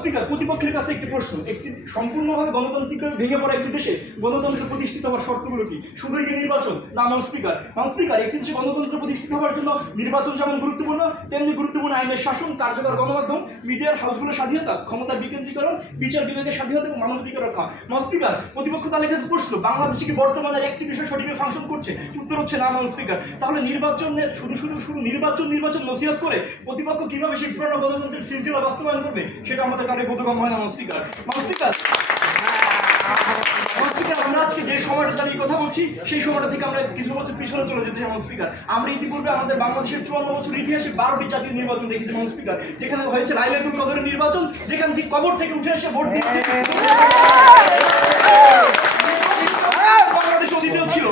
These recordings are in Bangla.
স্পিকার, প্রতিপক্ষের কাছে একটি প্রশ্ন। একটি সম্পূর্ণভাবে গণতান্ত্রিক ভেঙে পড়া একটি দেশে গণতন্ত্র প্রতিষ্ঠিত হওয়ার শর্তগুলো কি? শুধুই কি নির্বাচন না? স্পিকার, একটি দেশে গণতন্ত্র প্রতিষ্ঠিত হওয়ার জন্য নির্বাচন যেমন গুরুত্বপূর্ণ, তেমনি গুরুত্বপূর্ণ আইনের শাসন, কার্যকর গণমাধ্যম, মিডিয়ার হাউসগুলোর স্বাধীনতা, ক্ষমতার বিকেন্দ্রীকরণ, বিচার বিভাগের স্বাধীনতা এবং মানবাধিকার রক্ষা। স্পিকার, প্রতিপক্ষ তাদের কাছে প্রশ্ন, বাংলাদেশে কি বর্তমানে একটি বিষয় সঠিকভাবে ফাংশন করছে? উত্তর হচ্ছে না। স্পিকার, তাহলে নির্বাচনের শুধু নির্বাচন নসিহত করে প্রতিপক্ষ কিভাবে সেই পুরনো গণতন্ত্রের সিলসিলা বাস্তবায়ন করবে সেটা আমাদের কারে বোধগম্য হয় না। স্পিকার, আমরা আজকে যে সময়টা দাঁড়িয়ে কথা বলছি সেই সময়টা থেকে আমরা কিছু বছর পিছনে চলে যেতে চাই। স্পিকার, আমরা ইতিপূর্বে আমাদের বাংলাদেশের 54 বছর ইতিহাসে 12টি জাতীয় নির্বাচন দেখেছি। স্পিকার, যেখানে হয়েছে লাইলাতুল কদরের নির্বাচন, যেখান থেকে কবর থেকে উঠে এসে ভোট দিয়েছে বাংলাদেশ অতীতেও ছিল।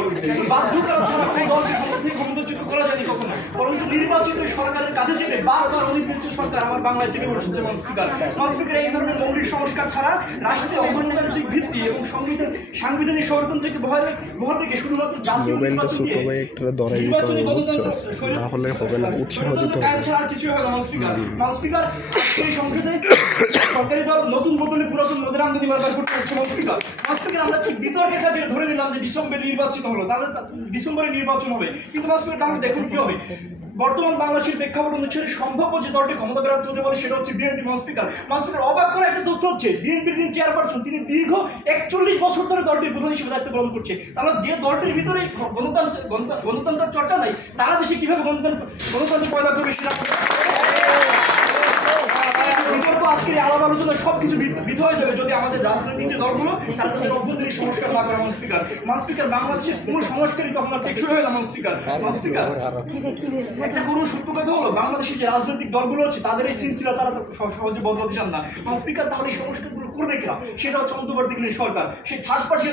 বাধ্যতার ছাড়া কোনো দলকে ক্ষমতা থেকে ক্ষমতাচ্যুত করা যায়নি কখনো, বরঞ্চ নির্বাচিত সরকারের কাছে চেপে বারবার অনির্দিষ্ট সরকার আমার বাংলায় চেপে বসেছে। স্পিকার, এই ধরনের মৌলিক সংস্কার ছাড়া রাষ্ট্রের অগণতান্ত্রিক ভিত্তি এবং সাংবিধানিক স্বতন্ত্রকে বহাল রেখে শুধুমাত্র জাতীয় নির্বাচন দিয়ে নির্বাচনী গণতন্ত্র ছাড়া আর কিছুই হয় না। স্পিকার, এই সংসদে সরকারি দল নতুন বদলে পুরাতন মদের আমদানি বারবার করতে হচ্ছে। স্পিকার, আমরা ঠিক বিতর্কের খাতিরে ধরে নিলাম যে ডিসেম্বরে নির্বাচন হলো, তাহলে ডিসেম্বরে নির্বাচন হবে, কিন্তু তাহলে দেখুন কি হবে। বর্তমান বাংলাদেশের প্রেক্ষাপট অনুসারে সম্ভাব্য যে দলটি ক্ষমতা প্রাপ্ত হতে পারে সেটা হচ্ছে বিএনপি। স্পিকার, অবাক করা একটা তথ্য হচ্ছে বিএনপির যিনি চেয়ারপারসন তিনি দীর্ঘ 41 বছর ধরে দলটির প্রধান হিসেবে দায়িত্ব পালন করছে। তাহলে যে দলটির ভিতরে গণতন্ত্রের চর্চা নাই, তারা দেশে কিভাবে গণতন্ত্র পয়দা করবে সেটা আজকের আলাদা আলোচনা সবকিছু বৃথা হয়ে যাবে যদি আমাদের রাজনৈতিক যে দলগুলো তারা তাদের অভ্যন্তরীণ সংস্কার না করে। স্পিকার, বাংলাদেশের কোনো সংস্কারই তখন আর টেকসই হয় না। স্পিকার, একটা কোনো সত্য কথা হলো বাংলাদেশের যে রাজনৈতিক দলগুলো আছে তাদের এই শৃঙ্খলা তারা সহজে বদলাতে চান না। স্পিকার, তাহলে এই সংস্কারগুলো করবে কিনা সেটা হচ্ছে অন্তর্বর্তীকালীন সরকার, সেই থার্ড পার্টি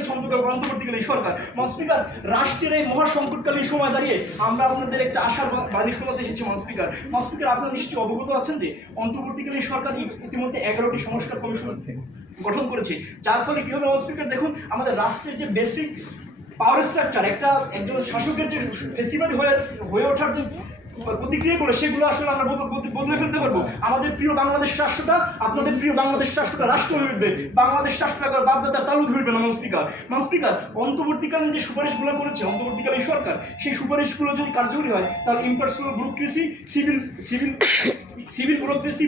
অন্তর্বর্তীকালীন সরকার। স্পিকার, রাষ্ট্রের এই মহাসংকটকালীন সময় দাঁড়িয়ে আমরা আপনাদের একটা আশার বাণী শোনাতে এসেছি। স্পিকার, আপনারা নিশ্চয়ই অবগত আছেন যে অন্তর্বর্তীকালীন সরকার ইতিমধ্যে 11টি সংস্কার কমিশন গঠন করেছে, যার ফলে কি হবে। স্পিকার, দেখুন আমাদের রাষ্ট্রের যে বেসিক পাওয়ার স্ট্রাকচার, একজন শাসকের যে ফেস্টিভ্যালি হয়ে ওঠার যে প্রতিক্রিয়াগুলো সেগুলো আসলে আমরা বদলে ফেলতে পারবো। আমাদের প্রিয় বাংলাদেশ রাষ্ট্রটা, আপনাদের প্রিয় বাংলাদেশ রাষ্ট্রটা রাষ্ট্র হয়ে উঠবে, বাংলাদেশ রাষ্ট্রটা বাপদাদার তালু ধরবে না। স্পিকার, অন্তর্বর্তীকালীন যে সুপারিশগুলো করেছে অন্তর্বর্তীকালীন সরকার, সেই সুপারিশগুলো যদি কার্যকরী হয় তাহলে ইম্পার্সোনাল ব্যুরোক্রেসি, সিভিল ব্যুরোক্রেসি,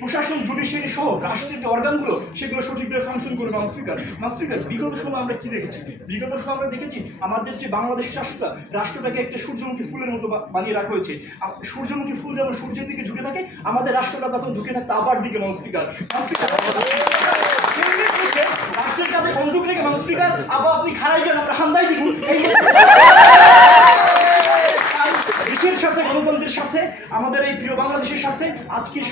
প্রশাসন, জুডিশিয়ারি সহ রাষ্ট্রের যে অর্গানগুলো সেগুলো সঠিকভাবে ফাংশন করবে। স্পিকার, বিগত সময় আমরা কি দেখেছি? আমরা দেখেছি আমাদের যে বাংলাদেশ রাষ্ট্রটাকে একটা সূর্যমুখী ফুলের মতো বানিয়ে রাখা হয়েছে। সূর্যমুখী ফুল যেমন সূর্যের দিকে ঝুঁকে থাকে, আমাদের রাষ্ট্রটা তখন ঝুঁকে থাকতে আবার দিকে। স্পিকার, রাষ্ট্রের কাছে বন্দুক রেখে স্পিকার আবার আপনি খারাই যান, আমরা হামদাই দিব দেশের সাথে, গণতন্ত্রের সাথে, আমাদের এই প্রিয় বাংলাদেশের সাথে আজকে